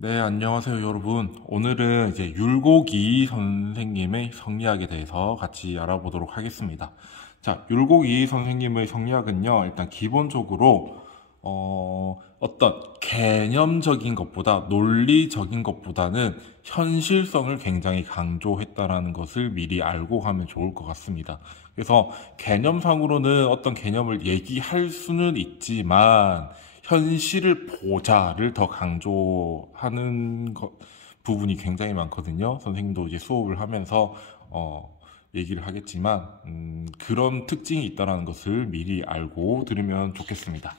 네, 안녕하세요, 여러분. 오늘은 이제 율곡이 선생님의 성리학에 대해서 같이 알아보도록 하겠습니다. 자, 율곡이 선생님의 성리학은요, 일단 기본적으로, 어떤 개념적인 것보다 논리적인 것보다는 현실성을 굉장히 강조했다라는 것을 미리 알고 가면 좋을 것 같습니다. 그래서 개념상으로는 어떤 개념을 얘기할 수는 있지만, 현실을 보자를 더 강조하는 부분이 굉장히 많거든요. 선생님도 이제 수업을 하면서 얘기를 하겠지만 그런 특징이 있다는 것을 미리 알고 들으면 좋겠습니다.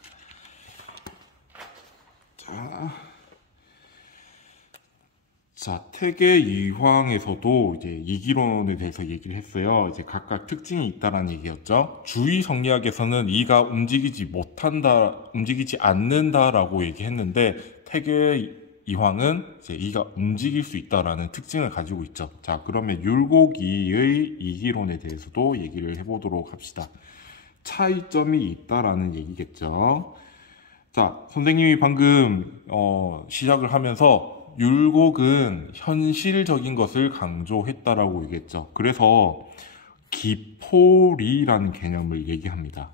자, 태계 이황에서도 이제 이기론에 대해서 얘기를 했어요. 이제 각각 특징이 있다라는 얘기였죠. 주의 성리학에서는 이가 움직이지 않는다라고 얘기했는데 태계 이황은 이제 이가 움직일 수 있다라는 특징을 가지고 있죠. 자, 그러면 율곡이의 이기론에 대해서도 얘기를 해보도록 합시다. 차이점이 있다라는 얘기겠죠. 자, 선생님이 방금 시작을 하면서 율곡은 현실적인 것을 강조했다라고 얘기했죠. 그래서 기포리라는 개념을 얘기합니다.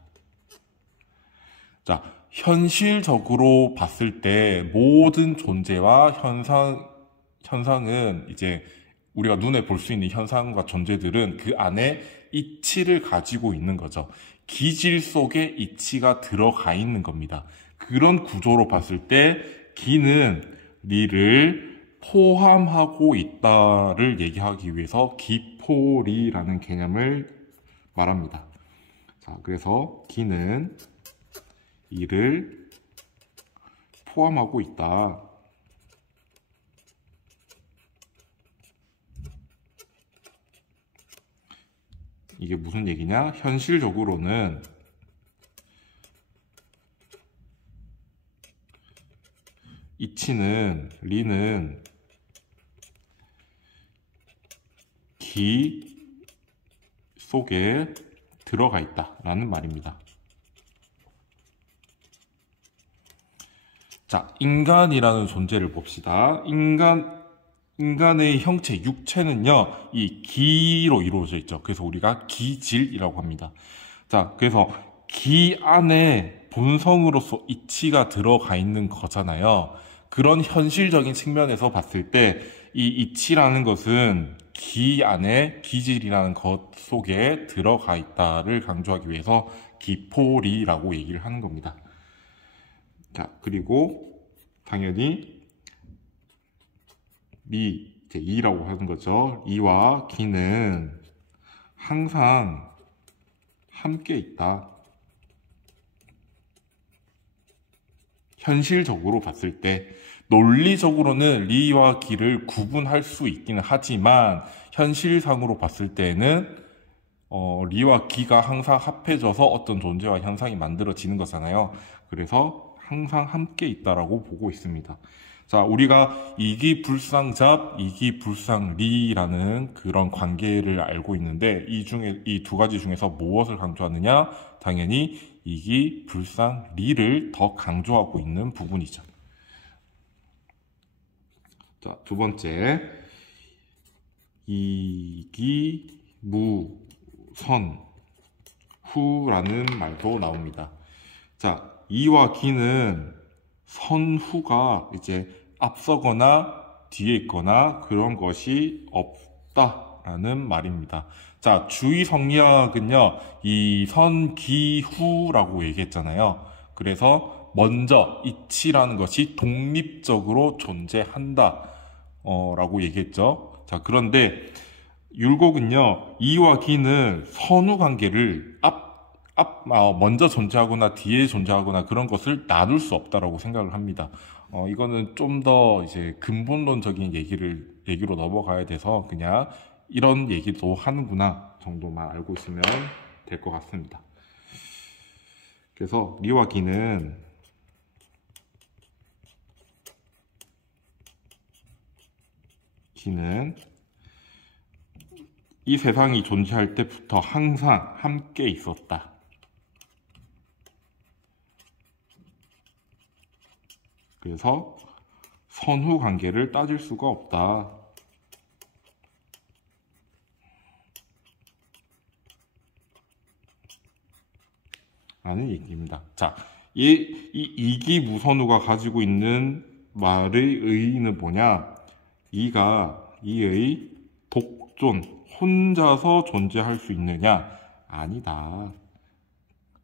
자, 현실적으로 봤을 때 모든 존재와 현상은 이제 우리가 눈에 볼 수 있는 현상과 존재들은 그 안에 이치를 가지고 있는 거죠. 기질 속에 이치가 들어가 있는 겁니다. 그런 구조로 봤을 때 기는 리를 포함하고 있다를 얘기하기 위해서 기포리라는 개념을 말합니다. 자, 그래서 기는 이를 포함하고 있다. 이게 무슨 얘기냐? 현실적으로는 이치는 리는 기 속에 들어가 있다라는 말입니다. 자, 인간이라는 존재를 봅시다. 인간의 형체, 육체는요, 이 기로 이루어져 있죠. 그래서 우리가 기질이라고 합니다. 자, 그래서 기 안에 본성으로서 이치가 들어가 있는 거잖아요. 그런 현실적인 측면에서 봤을 때 이 이치라는 것은 기 안에 기질이라는 것 속에 들어가 있다를 강조하기 위해서 기포리라고 얘기를 하는 겁니다. 자, 그리고 당연히 이제 이라고 하는 거죠. 이와 기는 항상 함께 있다. 현실적으로 봤을 때 논리적으로는 리와 기를 구분할 수 있기는 하지만 현실상으로 봤을 때는 리와 기가 항상 합해져서 어떤 존재와 현상이 만들어지는 거잖아요. 그래서 항상 함께 있다라고 보고 있습니다. 자, 우리가 이기불상잡, 이기불상리라는 그런 관계를 알고 있는데 이 두 가지 중에서 무엇을 강조하느냐? 당연히 이기불상리를 더 강조하고 있는 부분이죠. 자, 두 번째, 이기무선후라는 말도 나옵니다. 자, 이와 기는 선후가 이제 앞서거나 뒤에 있거나 그런 것이 없다라는 말입니다. 자, 주의 성리학은요, 이 선기후라고 얘기했잖아요. 그래서 먼저 이치라는 것이 독립적으로 존재한다 라고 얘기했죠. 자, 그런데 율곡은요, 이와 기는 선후 관계를 먼저 존재하거나 뒤에 존재하거나 그런 것을 나눌 수 없다라고 생각을 합니다. 이거는 좀 더 이제 근본론적인 얘기로 넘어가야 돼서 그냥 이런 얘기도 하는구나 정도만 알고 있으면 될 것 같습니다. 그래서 리와 기는 이 세상이 존재할 때부터 항상 함께 있었다. 그래서 선후 관계를 따질 수가 없다. 라는 얘기입니다. 자, 이 이기무선후가 가지고 있는 말의 의의는 뭐냐? 이의 독존, 혼자서 존재할 수 있느냐? 아니다.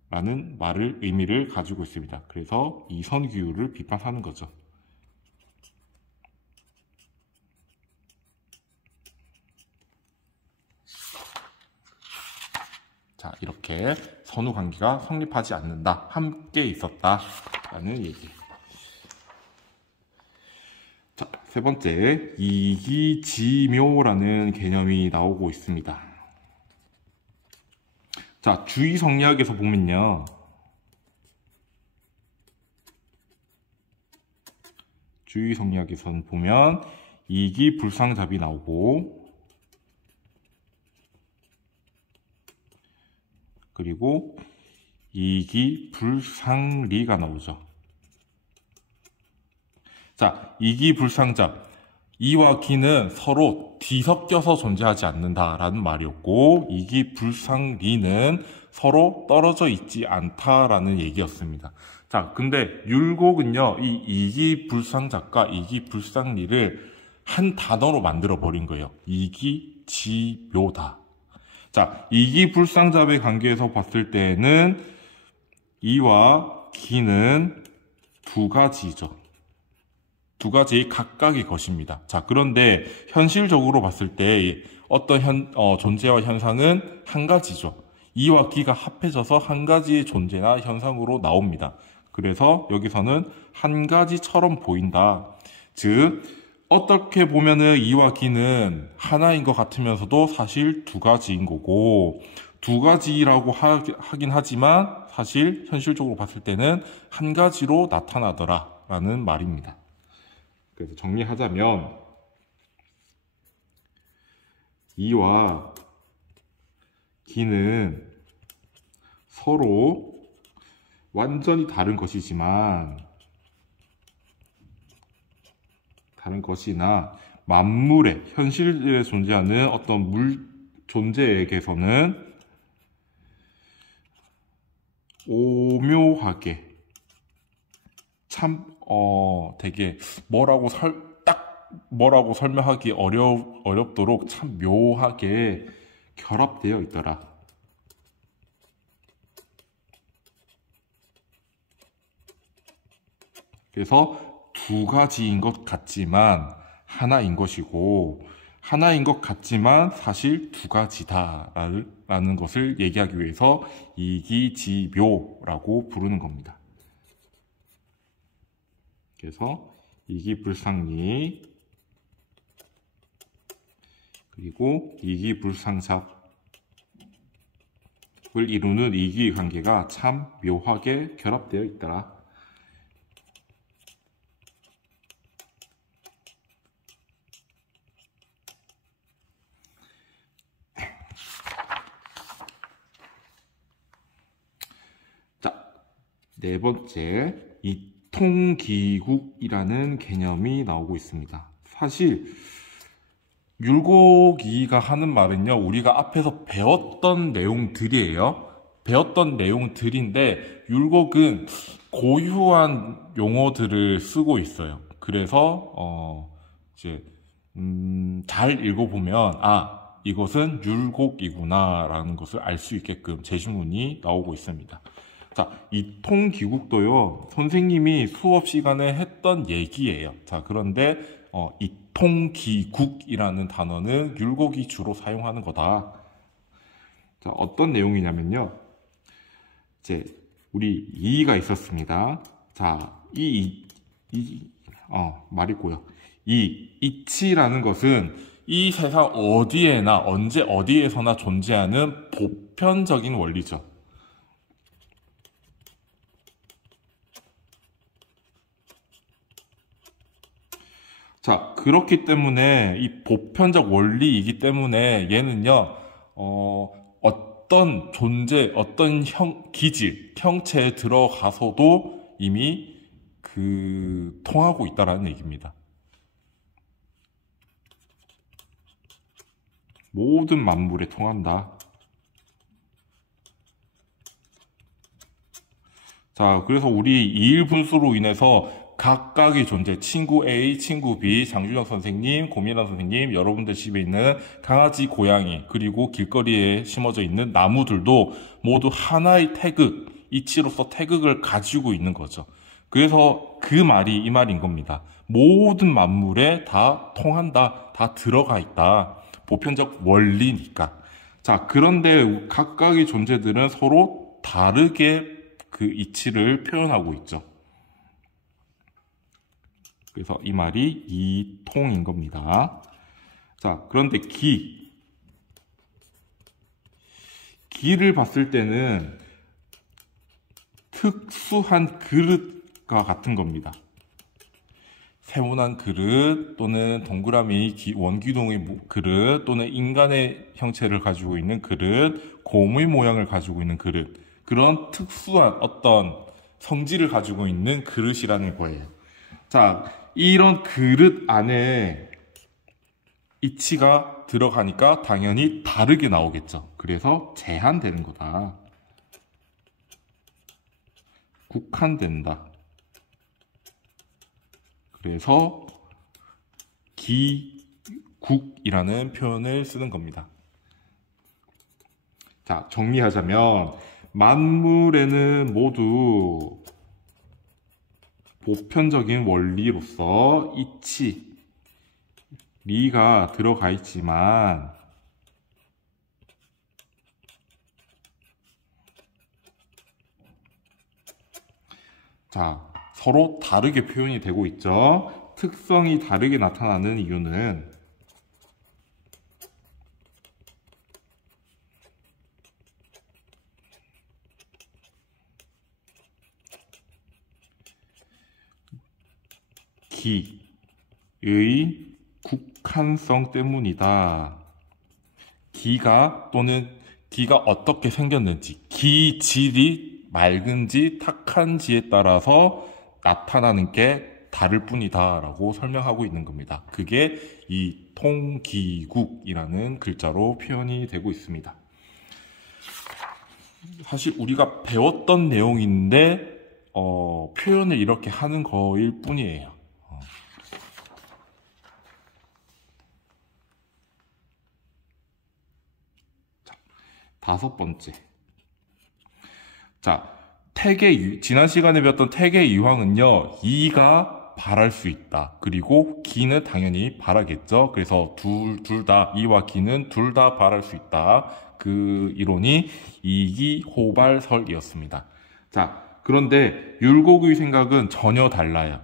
라는 의미를 가지고 있습니다. 그래서 이선규를 비판하는 거죠. 자, 이렇게 선후 관계가 성립하지 않는다. 함께 있었다. 라는 얘기. 자, 세 번째, 이기지묘라는 개념이 나오고 있습니다. 자, 주의성리학에서 보면요. 주의성리학에서는 보면 이기불상잡이 나오고, 그리고 이기불상리가 나오죠. 자, 이기불상잡. 이와 기는 서로 뒤섞여서 존재하지 않는다라는 말이었고, 이기불상리는 서로 떨어져 있지 않다라는 얘기였습니다. 자, 근데 율곡은요, 이 이기불상잡과 이기불상리를 한 단어로 만들어 버린 거예요. 이기지묘다. 자, 이기불상잡의 관계에서 봤을 때는 이와 기는 두 가지죠. 두 가지 각각의 것입니다. 자, 그런데 현실적으로 봤을 때 어떤 존재와 현상은 한 가지죠. 이와 기가 합해져서 한 가지의 존재나 현상으로 나옵니다. 그래서 여기서는 한 가지처럼 보인다. 즉, 어떻게 보면은 이와 기는 하나인 것 같으면서도 사실 두 가지인 거고, 두 가지라고 하긴 하지만 사실 현실적으로 봤을 때는 한 가지로 나타나더라 라는 말입니다. 그래서 정리하자면 이와 기는 서로 완전히 다른 것이지만 다른 것이나 만물에 현실에 존재하는 어떤 존재에게서는 오묘하게 참 되게 뭐라고 설명하기 어렵도록 참 묘하게 결합되어 있더라. 그래서 두 가지인 것 같지만 하나인 것이고, 하나인 것 같지만 사실 두 가지다라는 것을 얘기하기 위해서 이기지묘라고 부르는 겁니다. 그래서 이기불상리 그리고 이기불상잡을 이루는 이기관계가 참 묘하게 결합되어 있더라. 자, 네 번째, 이통기국이라는 개념이 나오고 있습니다. 사실 율곡이가 하는 말은요, 우리가 앞에서 배웠던 내용들이에요. 배웠던 내용들인데 율곡은 고유한 용어들을 쓰고 있어요. 그래서 이제 잘 읽어보면 이것은 율곡이구나 라는 것을 알 수 있게끔 제시문이 나오고 있습니다. 자, 이통기국도요, 선생님이 수업 시간에 했던 얘기예요. 자, 그런데 이통기국이라는 단어는 율곡이 주로 사용하는 거다. 자, 어떤 내용이냐면요, 이제 우리 이가 있었습니다. 자, 말이고요. 이치라는 것은 이 세상 어디에나 언제 어디에서나 존재하는 보편적인 원리죠. 자, 그렇기 때문에 이 보편적 원리이기 때문에 얘는요, 어떤 존재, 어떤 기질, 형체에 들어가서도 이미 통하고 있다라는 얘기입니다. 모든 만물에 통한다. 자, 그래서 우리 이일분수로 인해서 각각의 존재, 친구 A, 친구 B, 장준영 선생님, 고민환 선생님, 여러분들 집에 있는 강아지, 고양이, 그리고 길거리에 심어져 있는 나무들도 모두 하나의 태극, 이치로서 태극을 가지고 있는 거죠. 그래서 그 말이 이 말인 겁니다. 모든 만물에 다 통한다, 다 들어가 있다. 보편적 원리니까. 자, 그런데 각각의 존재들은 서로 다르게 그 이치를 표현하고 있죠. 그래서 이 말이 이통인 겁니다. 자, 그런데 기를 봤을 때는 특수한 그릇과 같은 겁니다. 세모난 그릇 또는 동그라미 원기둥의 그릇 또는 인간의 형체를 가지고 있는 그릇, 곰의 모양을 가지고 있는 그릇, 그런 특수한 어떤 성질을 가지고 있는 그릇이라는 거예요. 자, 이런 그릇 안에 이치가 들어가니까 당연히 다르게 나오겠죠. 그래서 제한되는 거다. 국한된다. 그래서 기국이라는 표현을 쓰는 겁니다. 자, 정리하자면 만물에는 모두 보편적인 원리로서 이치, 리가 들어가 있지만 자, 서로 다르게 표현이 되고 있죠. 특성이 다르게 나타나는 이유는 기의 국한성 때문이다. 기가 어떻게 생겼는지, 기질이 맑은지 탁한지에 따라서 나타나는 게 다를 뿐이다 라고 설명하고 있는 겁니다. 그게 이 통기국이라는 글자로 표현이 되고 있습니다. 사실 우리가 배웠던 내용인데 표현을 이렇게 하는 거일 뿐이에요. 자, 5번째. 자, 지난 시간에 배웠던 태계 유황은요, 이가 발할 수 있다. 그리고 기는 당연히 발하겠죠. 그래서 둘 다, 이와 기는 둘 다 발할 수 있다. 그 이론이 이기호발설이었습니다. 자, 그런데 율곡의 생각은 전혀 달라요.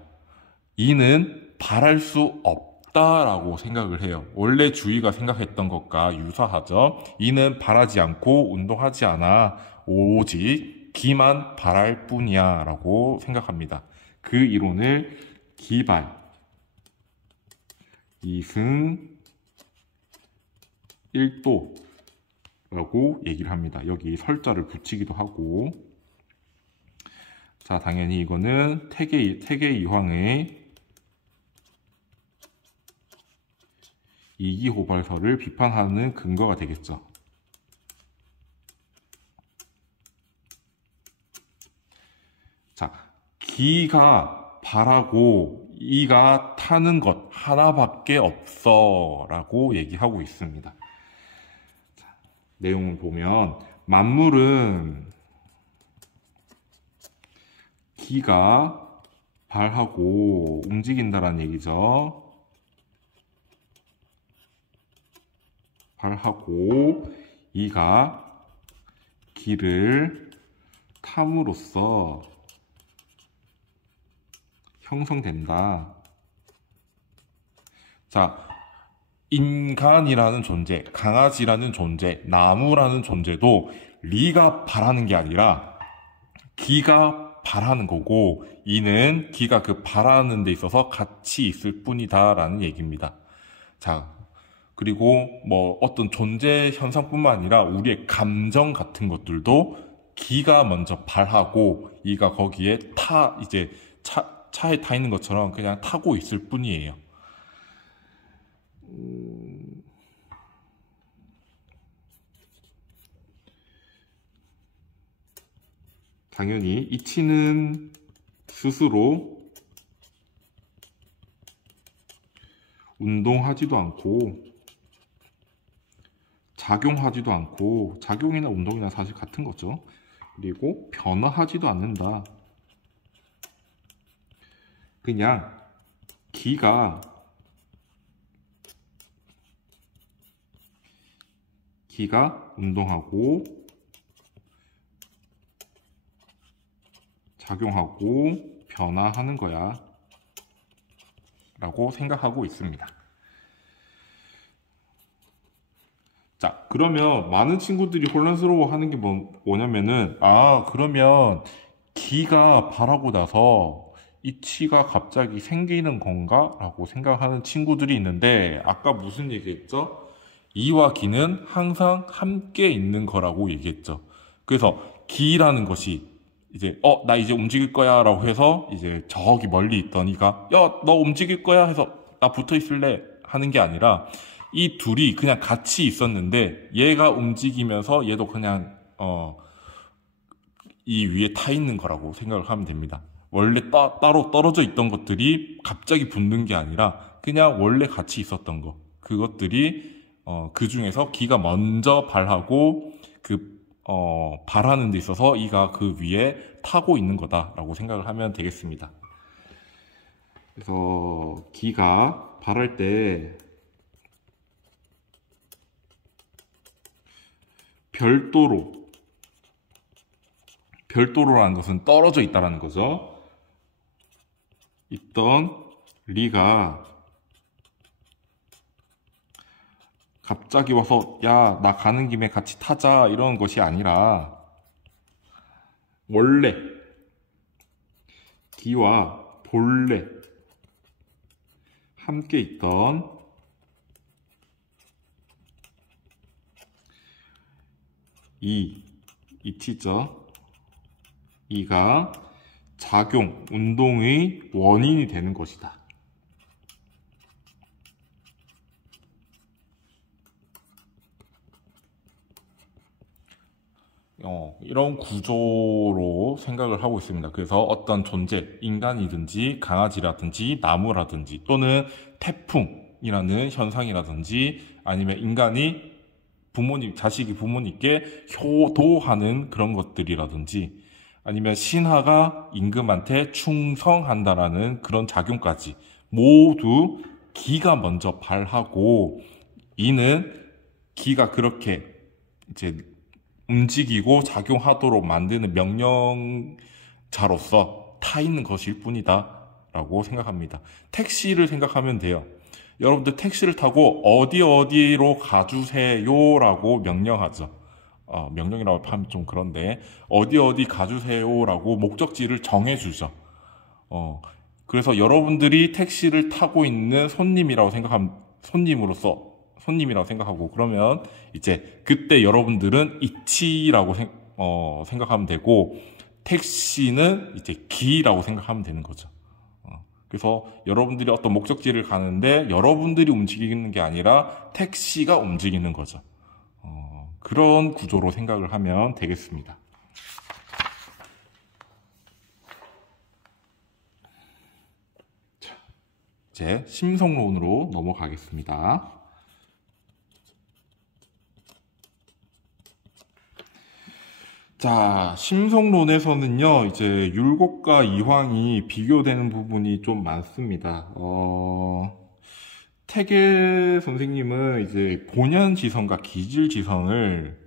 이는 발할 수 없다라고 생각을 해요. 원래 주의가 생각했던 것과 유사하죠. 이는 발하지 않고 운동하지 않아. 오직 기만 발할 뿐이야 라고 생각합니다. 그 이론을 기발, 이승, 일도라고 얘기를 합니다. 여기 설자를 붙이기도 하고. 자, 당연히 이거는 태계 이황의 이기호발설을 비판하는 근거가 되겠죠. 자, 기가 발하고 이가 타는 것 하나밖에 없어 라고 얘기하고 있습니다. 자, 내용을 보면 만물은 기가 발하고 움직인다라는 얘기죠. 발하고 이가 기를 탐으로써 형성된다. 자, 인간이라는 존재, 강아지라는 존재, 나무라는 존재도 리가 발하는 게 아니라 기가 발하는 거고, 이는 기가 그 발하는 데 있어서 같이 있을 뿐이다 라는 얘기입니다. 자, 그리고 뭐 어떤 존재 현상뿐만 아니라 우리의 감정 같은 것들도 기가 먼저 발하고 이가 거기에 이제 차에 타 있는 것처럼 그냥 타고 있을 뿐이에요. 당연히 이치는 스스로 운동하지도 않고 작용하지도 않고, 작용이나 운동이나 사실 같은 거죠. 그리고 변화하지도 않는다. 그냥 기가 운동하고 작용하고 변화하는 거야 라고 생각하고 있습니다. 자, 그러면 많은 친구들이 혼란스러워하는 게 뭐냐면은, 그러면 기가 발하고 나서 이치가 갑자기 생기는 건가? 라고 생각하는 친구들이 있는데, 아까 무슨 얘기했죠? 이와 기는 항상 함께 있는 거라고 얘기했죠. 그래서 기라는 것이 이제 나 이제 움직일 거야 라고 해서 이제 저기 멀리 있던 이가 야, 너 움직일 거야 해서 나 붙어 있을래 하는 게 아니라, 이 둘이 그냥 같이 있었는데 얘가 움직이면서 얘도 그냥 이 위에 타 있는 거라고 생각을 하면 됩니다. 원래 따로 떨어져 있던 것들이 갑자기 붙는 게 아니라 그냥 원래 같이 있었던 거, 그것들이 그 중에서 기가 먼저 발하고 발하는 데 있어서 이가 그 위에 타고 있는 거다라고 생각을 하면 되겠습니다. 그래서 기가 발할 때 별도로라는 것은 떨어져 있다라는 거죠. 있던 리가 갑자기 와서 야, 나 가는 김에 같이 타자 이런 것이 아니라, 원래 기와 본래 함께 있던 이치죠. 이가 작용, 운동의 원인이 되는 것이다. 이런 구조로 생각을 하고 있습니다. 그래서 어떤 존재, 인간이든지 강아지라든지 나무라든지 또는 태풍이라는 현상이라든지, 아니면 인간이 자식이 부모님께 효도하는 그런 것들이라든지, 아니면 신하가 임금한테 충성한다라는 그런 작용까지 모두 기가 먼저 발하고, 이는 기가 그렇게 이제 움직이고 작용하도록 만드는 명령자로서 타 있는 것일 뿐이다 라고 생각합니다. 택시를 생각하면 돼요. 여러분들 택시를 타고 어디로 가주세요 라고 명령하죠. 명령이라고 하면 좀 그런데 어디 가주세요 라고 목적지를 정해주죠. 그래서 여러분들이 택시를 타고 있는 손님이라고 생각하고, 그러면 이제 그때 여러분들은 이치라고 생각하면 되고, 택시는 이제 기라고 생각하면 되는 거죠. 그래서 여러분들이 어떤 목적지를 가는데 여러분들이 움직이는 게 아니라 택시가 움직이는 거죠. 그런 구조로 생각을 하면 되겠습니다. 자, 이제 심성론으로 넘어가겠습니다. 자, 심성론에서는요, 이제 율곡과 이황이 비교되는 부분이 좀 많습니다. 태계 선생님은 이제 본연지성과 기질지성을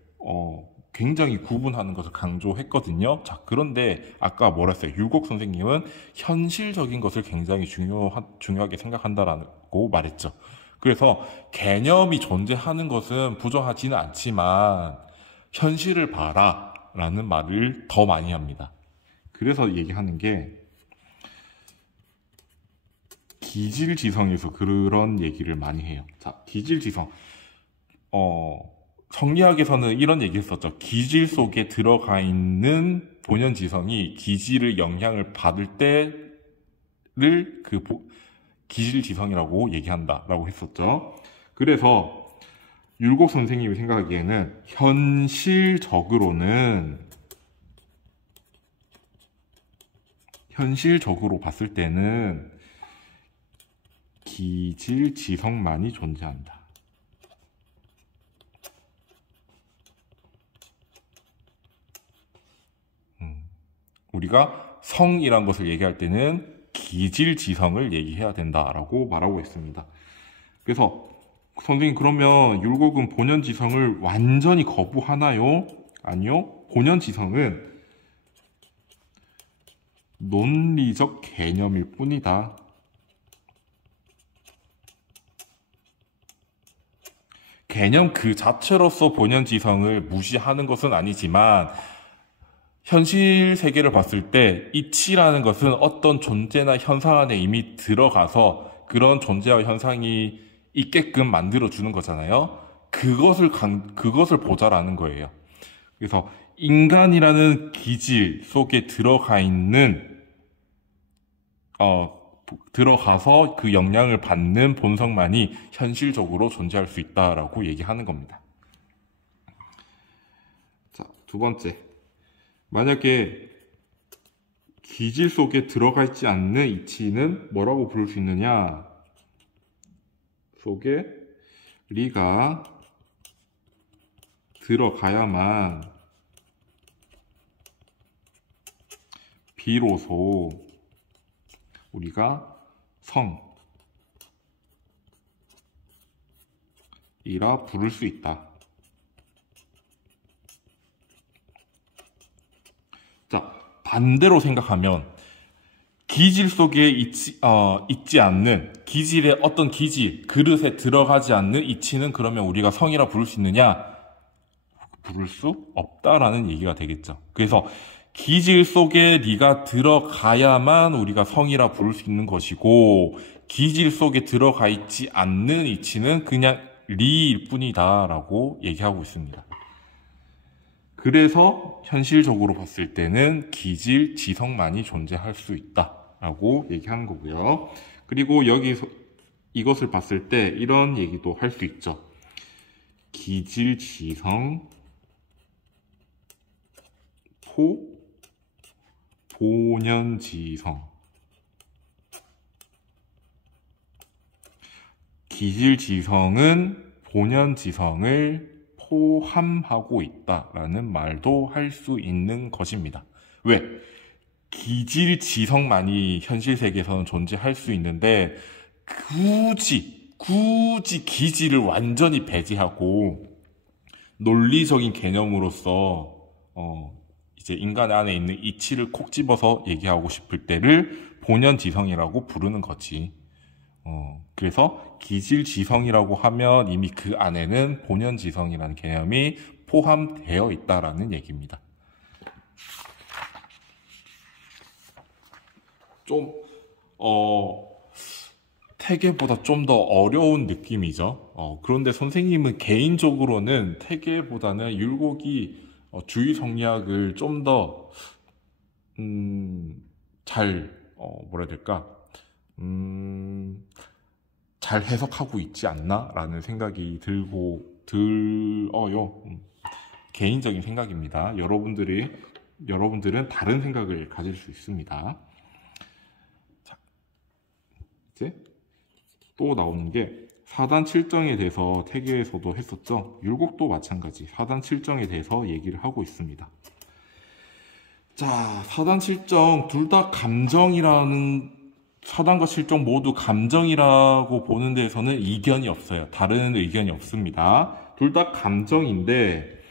굉장히 구분하는 것을 강조했거든요. 자, 그런데 아까 뭐라 했어요? 율곡 선생님은 현실적인 것을 굉장히 중요하게 생각한다라고 말했죠. 그래서 개념이 존재하는 것은 부정하지는 않지만 현실을 봐라 라는 말을 더 많이 합니다. 그래서 얘기하는 게, 기질지성에서 그런 얘기를 많이 해요. 자, 기질지성. 성리학에서는 이런 얘기 했었죠. 기질 속에 들어가 있는 본연지성이 기질의 영향을 받을 때를 기질지성이라고 얘기한다라고 했었죠. 그래서 율곡 선생님이 생각하기에는 현실적으로는 현실적으로 봤을 때는 기질지성만이 존재한다. 우리가 성이란 것을 얘기할 때는 기질지성을 얘기해야 된다라고 말하고 있습니다. 그래서 선생님, 그러면 율곡은 본연지성을 완전히 거부하나요? 아니요. 본연지성은 논리적 개념일 뿐이다. 개념 그 자체로서 본연지성을 무시하는 것은 아니지만 현실 세계를 봤을 때 이치라는 것은 어떤 존재나 현상 안에 이미 들어가서 그런 존재와 현상이 있게끔 만들어주는 거잖아요. 그것을 보자라는 거예요. 그래서 인간이라는 기질 속에 들어가서 그 영향을 받는 본성만이 현실적으로 존재할 수 있다라고 얘기하는 겁니다. 자, 두 번째. 만약에 기질 속에 들어가 있지 않는 이치는 뭐라고 부를 수 있느냐? 속에 리가 들어가야만 비로소 우리가 성이라 부를 수 있다. 자, 반대로 생각하면 기질 속에 있지 않는 기질의 어떤 기질, 그릇에 들어가지 않는 이치는 그러면 우리가 성이라 부를 수 있느냐? 부를 수 없다라는 얘기가 되겠죠. 그래서 기질 속에 리가 들어가야만 우리가 성이라 부를 수 있는 것이고 기질 속에 들어가 있지 않는 이치는 그냥 리일 뿐이다 라고 얘기하고 있습니다. 그래서 현실적으로 봤을 때는 기질, 지성만이 존재할 수 있다라고 얘기하는 거고요. 그리고 여기서 이것을 봤을 때 이런 얘기도 할 수 있죠. 기질, 지성, 본연지성. 기질지성은 본연지성을 포함하고 있다라는 말도 할 수 있는 것입니다. 왜? 기질지성만이 현실 세계에서는 존재할 수 있는데 굳이 기질을 완전히 배제하고 논리적인 개념으로서 이제 인간 안에 있는 이치를 콕 집어서 얘기하고 싶을 때를 본연지성이라고 부르는 거지. 그래서 기질지성이라고 하면 이미 그 안에는 본연지성이라는 개념이 포함되어 있다라는 얘기입니다. 좀 태계보다 좀 더 어려운 느낌이죠. 그런데 선생님은 개인적으로는 태계보다는 율곡이 주의 성리학을 좀 더 잘 뭐라 해야 될까? 잘 해석하고 있지 않나라는 생각이 들어요. 개인적인 생각입니다. 여러분들은 다른 생각을 가질 수 있습니다. 자, 이제 또 나오는 게 4단 7정에 대해서 태계에서도 했었죠. 율곡도 마찬가지 4단 7정에 대해서 얘기를 하고 있습니다. 자, 4단 7정 둘 다 감정이라는 4단과 7정 모두 감정이라고 보는 데에서는 이견이 없어요. 다른 의견이 없습니다. 둘 다 감정인데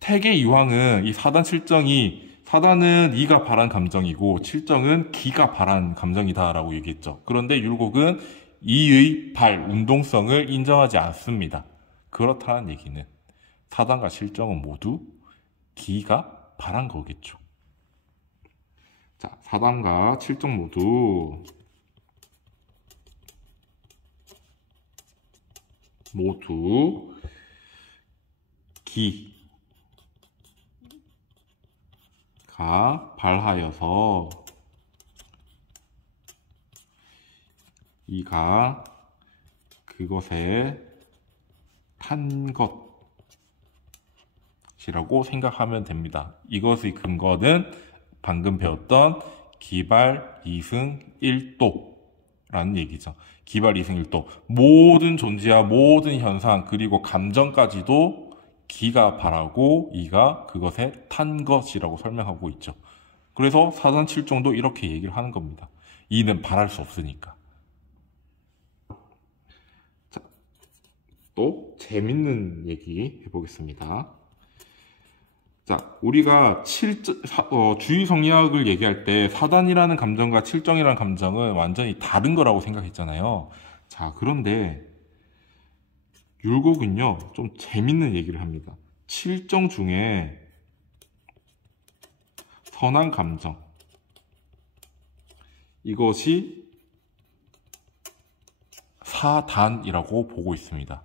태계 이황은 이 4단 7정이 4단은 이가 바란 감정이고 7정은 기가 바란 감정이다 라고 얘기했죠. 그런데 율곡은 이의 운동성을 인정하지 않습니다. 그렇다는 얘기는 4단과 7정은 모두 기가 바란 거겠죠. 자, 4단과 7정 모두 기가 발하여서 이가 그것에 탄 것이라고 생각하면 됩니다. 이것의 근거는 방금 배웠던 기발 2승 1도라는 얘기죠. 기발 2승 1도. 모든 존재와 모든 현상 그리고 감정까지도 기가 바라고 이가 그것에 탄 것이라고 설명하고 있죠. 그래서 사단 7정도 이렇게 얘기를 하는 겁니다. 이는 바랄 수 없으니까. 자, 또 재밌는 얘기 해보겠습니다. 자, 우리가 주의성리학을 얘기할 때 사단이라는 감정과 칠정이라는 감정은 완전히 다른 거라고 생각했잖아요. 자, 그런데 율곡은요, 좀 재밌는 얘기를 합니다. 칠정 중에 선한 감정, 이것이 사단이라고 보고 있습니다.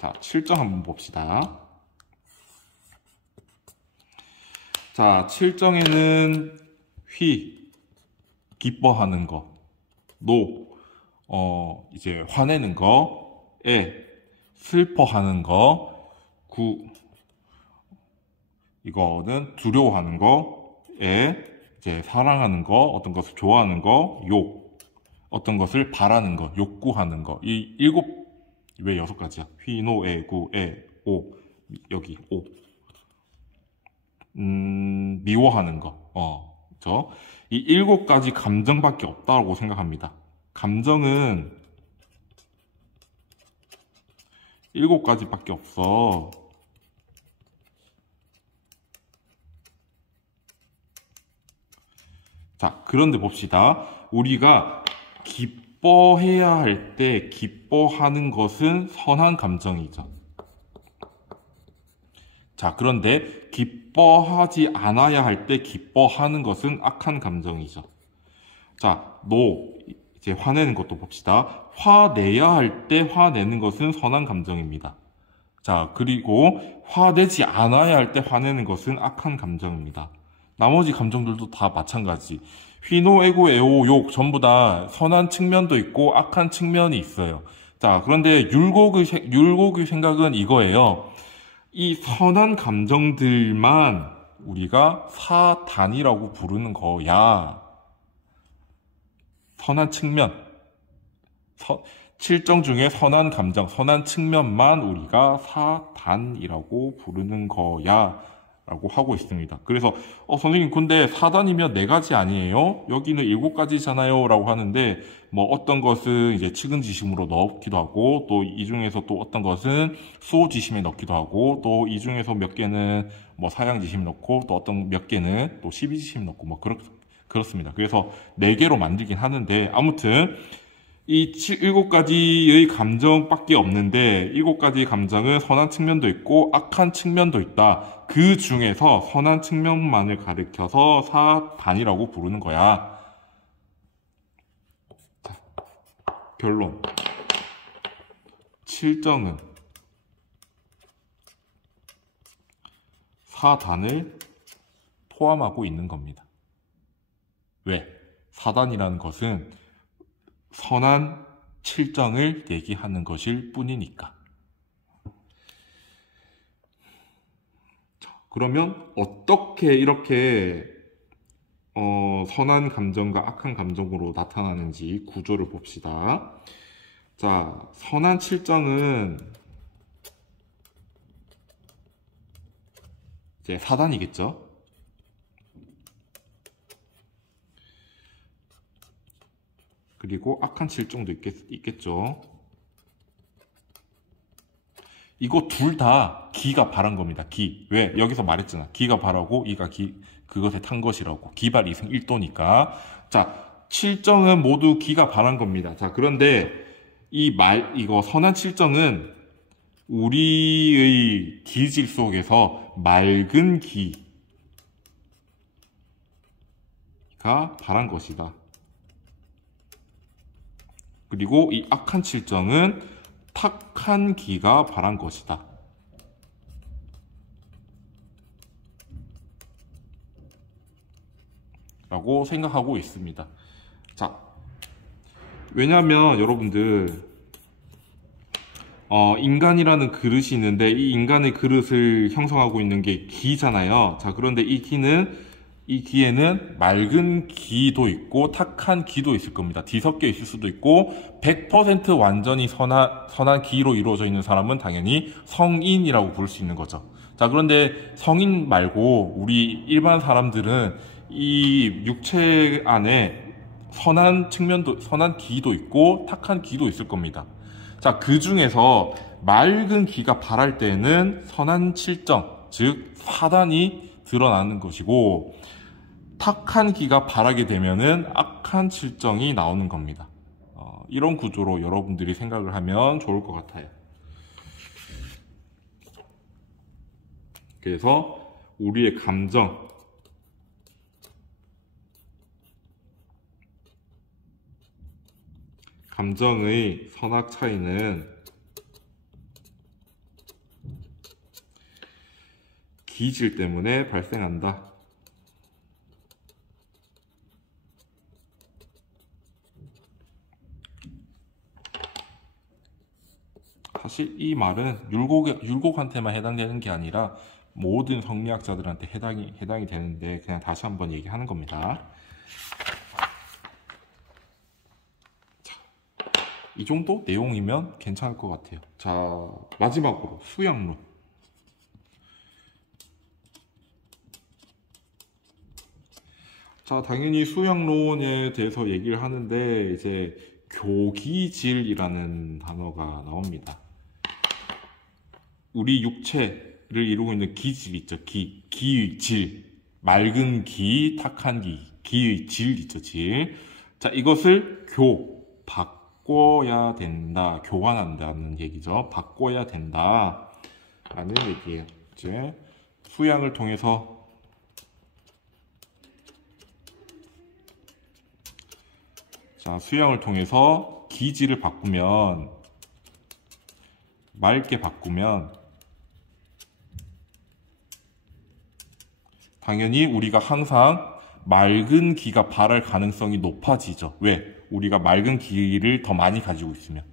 자, 칠정 한번 봅시다. 자, 칠정에는 휘, 기뻐하는 거, 노, 이제 화내는 거, 슬퍼하는 거, 이거는 두려워하는 거, 이제 사랑하는 거, 어떤 것을 좋아하는 거, 어떤 것을 바라는 거, 욕구하는 거. 이 왜 6가지야? 휘, 노, 구, 오. 여기, 오. 미워하는 거. 이 7가지 감정밖에 없다고 생각합니다. 감정은 7가지밖에 없어. 자, 그런데 봅시다. 우리가 기뻐해야 할 때 기뻐하는 것은 선한 감정이죠. 자, 그런데 기뻐하지 않아야 할 때 기뻐하는 것은 악한 감정이죠. 자, 이제 화내는 것도 봅시다. 화내야 할 때 화내는 것은 선한 감정입니다. 자, 그리고 화내지 않아야 할 때 화내는 것은 악한 감정입니다. 나머지 감정들도 다 마찬가지. 휘노, 애고, 애오, 욕 전부 다 선한 측면도 있고 악한 측면이 있어요. 자, 그런데 율곡의 생각은 이거예요. 이 선한 감정들만 우리가 사단이라고 부르는 거야. 선한 측면. 칠정 중에 선한 감정, 선한 측면만 우리가 사단이라고 부르는 거야. 라고 하고 있습니다. 그래서 선생님 근데 사단이면 4가지 아니에요? 여기는 7가지잖아요 라고 하는데 뭐 어떤 것은 이제 측은지심으로 넣기도 하고 또 이 중에서 또 어떤 것은 수호지심에 넣기도 하고 또 이 중에서 몇 개는 뭐 사양지심에 넣고 또 어떤 몇 개는 또 12지심에 넣고 뭐 그렇습니다. 그래서 4개로 만들긴 하는데 아무튼 이 7가지의 감정밖에 없는데 7가지의 감정은 선한 측면도 있고 악한 측면도 있다. 그 중에서 선한 측면만을 가리켜서 사단이라고 부르는 거야. 자, 결론. 칠정은 사단을 포함하고 있는 겁니다. 왜? 사단이라는 것은 선한 칠정을 얘기하는 것일 뿐이니까. 자, 그러면 어떻게 이렇게 선한 감정과 악한 감정으로 나타나는지 구조를 봅시다. 자, 선한 칠정은 이제 사단이겠죠. 그리고 악한 칠정도 있겠죠. 이거 둘 다 기가 바란 겁니다. 기. 왜? 여기서 말했잖아. 기가 바라고 이가 그것에 탄 것이라고. 기발 2승 1도니까. 자, 칠정은 모두 기가 바란 겁니다. 자, 그런데 이거 선한 칠정은 우리의 기질 속에서 맑은 기가 바란 것이다. 그리고 이 악한 칠정은 탁한 기가 바란 것이다. 라고 생각하고 있습니다. 자, 왜냐하면 여러분들 인간이라는 그릇이 있는데 이 인간의 그릇을 형성하고 있는 게 기잖아요. 자, 그런데 이 기는 이 기에는 맑은 기도 있고 탁한 기도 있을 겁니다. 뒤섞여 있을 수도 있고 100% 완전히 선한 기로 이루어져 있는 사람은 당연히 성인이라고 부를 수 있는 거죠. 자, 그런데 성인 말고 우리 일반 사람들은 이 육체 안에 선한 측면도, 선한 기도 있고 탁한 기도 있을 겁니다. 자, 그 중에서 맑은 기가 발할 때는 선한 칠정, 즉 사단이 드러나는 것이고, 탁한 기가 발하게 되면은 악한 칠정이 나오는 겁니다. 이런 구조로 여러분들이 생각을 하면 좋을 것 같아요. 그래서 우리의 감정의 선악 차이는 기질 때문에 발생한다. 사실 이 말은 율곡한테만 해당되는 게 아니라 모든 성리학자들한테 해당이 되는데 그냥 다시 한번 얘기하는 겁니다. 자, 이 정도 내용이면 괜찮을 것 같아요. 자, 마지막으로 수양론. 자, 당연히 수양론에 대해서 얘기를 하는데 이제 교기질이라는 단어가 나옵니다. 우리 육체를 이루고 있는 기질 있죠. 기의 질. 맑은 기, 탁한 기의 질 있죠. 질. 자, 이것을 바꿔야 된다. 교환한다는 얘기죠. 바꿔야 된다. 라는 얘기예요. 이제 수양을 통해서 수양을 통해서 기질을 바꾸면, 맑게 바꾸면 당연히 우리가 항상 맑은 기가 발할 가능성이 높아지죠. 왜? 우리가 맑은 기를 더 많이 가지고 있으면.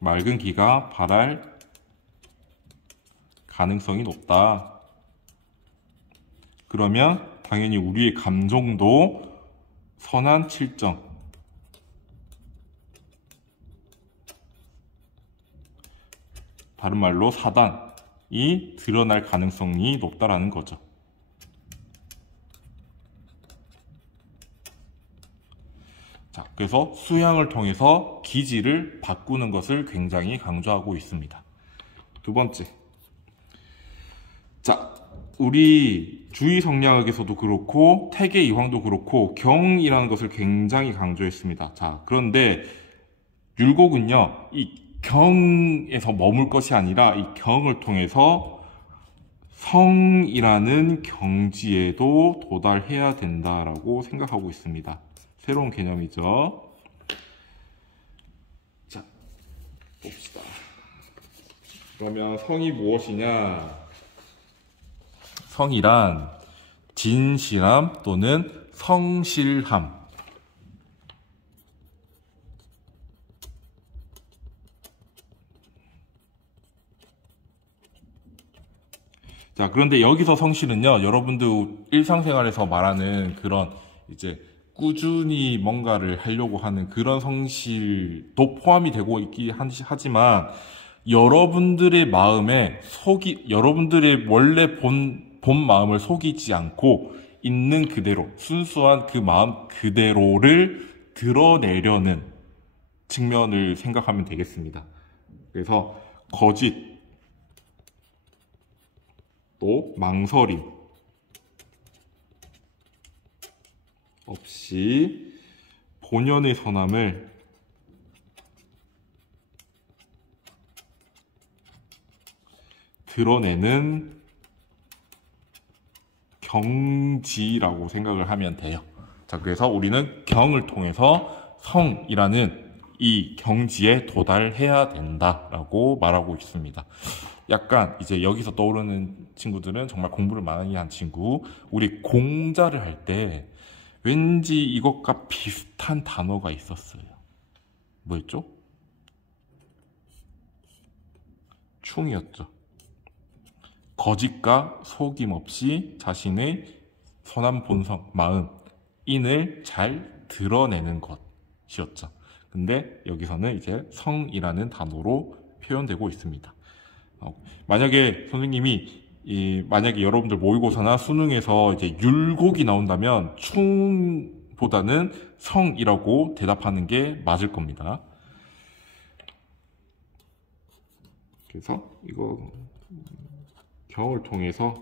맑은 기가 발할 가능성이 높다. 그러면 당연히 우리의 감정도 선한 칠정, 다른 말로 사단이 드러날 가능성이 높다라는 거죠. 자, 그래서 수양을 통해서 기질을 바꾸는 것을 굉장히 강조하고 있습니다. 두 번째. 자, 우리 주의 성리학에서도 그렇고 태계 이황도 그렇고 경이라는 것을 굉장히 강조했습니다. 자, 그런데 율곡은요, 이 경에서 머물 것이 아니라 이 경을 통해서 성이라는 경지에도 도달해야 된다라고 생각하고 있습니다. 새로운 개념이죠. 자, 봅시다. 그러면 성이 무엇이냐? 성이란 진실함 또는 성실함. 자, 그런데 여기서 성실은요, 여러분들 일상생활에서 말하는 그런 이제 꾸준히 뭔가를 하려고 하는 그런 성실도 포함이 되고 있긴 하지만 여러분들의 마음에 여러분들의 원래 본 마음을 속이지 않고 있는 그대로, 순수한 그 마음 그대로를 드러내려는 측면을 생각하면 되겠습니다. 그래서 거짓, 또 망설임 없이 본연의 선함을 드러내는 경지라고 생각을 하면 돼요. 자, 그래서 우리는 경을 통해서 성이라는 이 경지에 도달해야 된다라고 말하고 있습니다. 약간 이제 여기서 떠오르는 친구들은 정말 공부를 많이 한 친구, 우리 공자를 할 때 왠지 이것과 비슷한 단어가 있었어요. 뭐였죠? 충이었죠. 거짓과 속임 없이 자신의 선한 본성, 마음, 인을 잘 드러내는 것이었죠. 근데 여기서는 이제 성이라는 단어로 표현되고 있습니다. 만약에 선생님이 만약에 여러분들 모의고사나 수능에서 이제 율곡이 나온다면 충보다는 성이라고 대답하는 게 맞을 겁니다. 그래서 이거 경을 통해서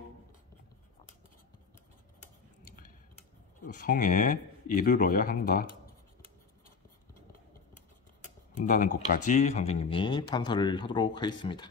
성에 이르러야 한다는 것까지 선생님이 판서를 하도록 하겠습니다.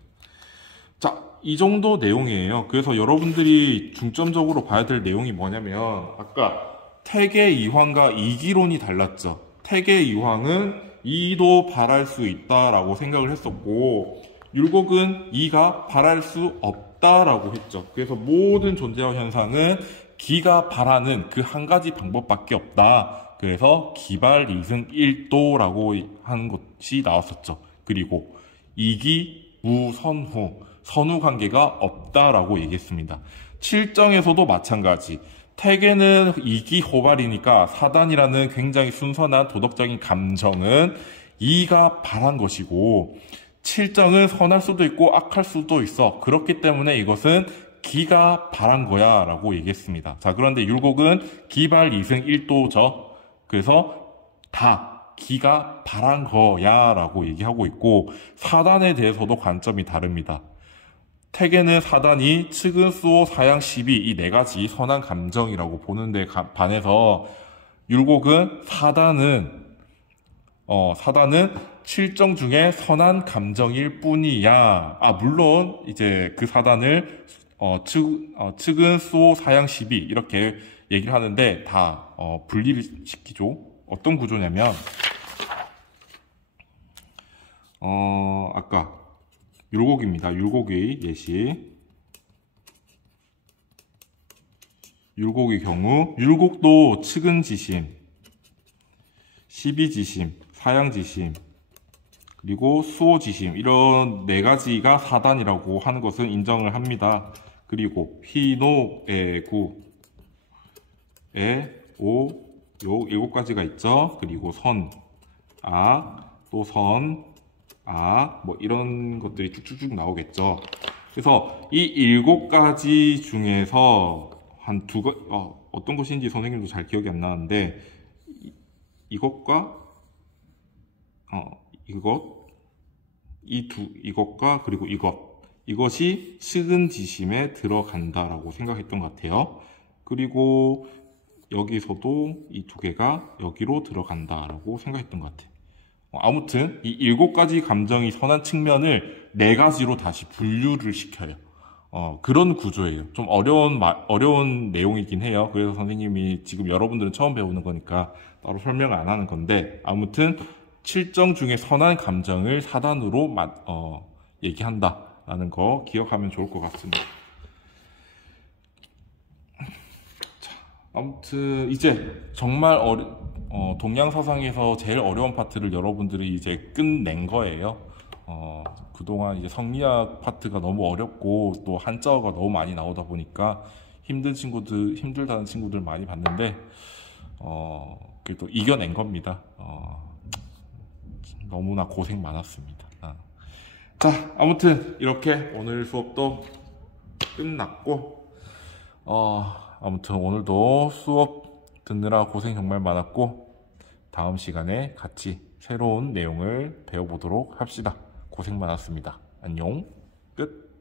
자, 이 정도 내용이에요. 그래서 여러분들이 중점적으로 봐야 될 내용이 뭐냐면 아까 태계이황과 이기론이 달랐죠. 태계이황은 이도 발할 수 있다라고 생각을 했었고 율곡은 이가 발할 수 없다라고 했죠. 그래서 모든 존재와 현상은 기가 발하는 그 한 가지 방법밖에 없다. 그래서 기발 이승 1도라고 하는 것이 나왔었죠. 그리고 이기 무선후 선후 관계가 없다라고 얘기했습니다. 칠정에서도 마찬가지. 태계는 이기 호발이니까 사단이라는 굉장히 순선한 도덕적인 감정은 이가 발한 것이고 칠정은 선할 수도 있고 악할 수도 있어. 그렇기 때문에 이것은 기가 발한 거야 라고 얘기했습니다. 자, 그런데 율곡은 기발 이승 1도죠. 그래서 다 기가 발한 거야 라고 얘기하고 있고 사단에 대해서도 관점이 다릅니다. 태계는 사단이 측은 수호 사양 시비 이 네 가지 선한 감정이라고 보는데 반해서 율곡은 사단은 칠정 중에 선한 감정일 뿐이야. 물론 이제 그 사단을 측은 수호 사양 시비 이렇게 얘기를 하는데 다 분리를 시키죠. 어떤 구조냐면 아까 율곡입니다. 율곡의 예시. 율곡의 경우 율곡도 측은지심, 시비지심, 사양지심, 그리고 수호지심 이런 네 가지가 사단이라고 하는 것은 인정을 합니다. 그리고 휘, 에, 구, 에, 오, 요 7가지가 있죠. 그리고 선, 또 선, 뭐 이런 것들이 쭉쭉쭉 나오겠죠. 그래서 이 7가지 중에서 한 어떤 것인지 선생님도 잘 기억이 안 나는데 이것과 이것과 그리고 이것이 측은지심에 들어간다라고 생각했던 것 같아요. 그리고 여기서도 이 2개가 여기로 들어간다라고 생각했던 것 같아요. 아무튼 이 7가지 감정이 선한 측면을 4가지로 다시 분류를 시켜요. 그런 구조예요. 좀 어려운 내용이긴 해요. 그래서 선생님이 지금 여러분들은 처음 배우는 거니까 따로 설명을 안 하는 건데 아무튼 칠정 중에 선한 감정을 사단으로 얘기한다라는 거 기억하면 좋을 것 같습니다. 자, 아무튼 이제 정말 동양사상에서 제일 어려운 파트를 여러분들이 이제 끝낸 거예요. 그동안 이제 성리학 파트가 너무 어렵고 또 한자어가 너무 많이 나오다 보니까 힘들다는 친구들 많이 봤는데 그래도 이겨낸 겁니다. 너무나 고생 많았습니다. 자, 아무튼 이렇게 오늘 수업도 끝났고 아무튼 오늘도 수업 듣느라 고생 정말 많았고 다음 시간에 같이 새로운 내용을 배워보도록 합시다. 고생 많았습니다. 안녕. 끝.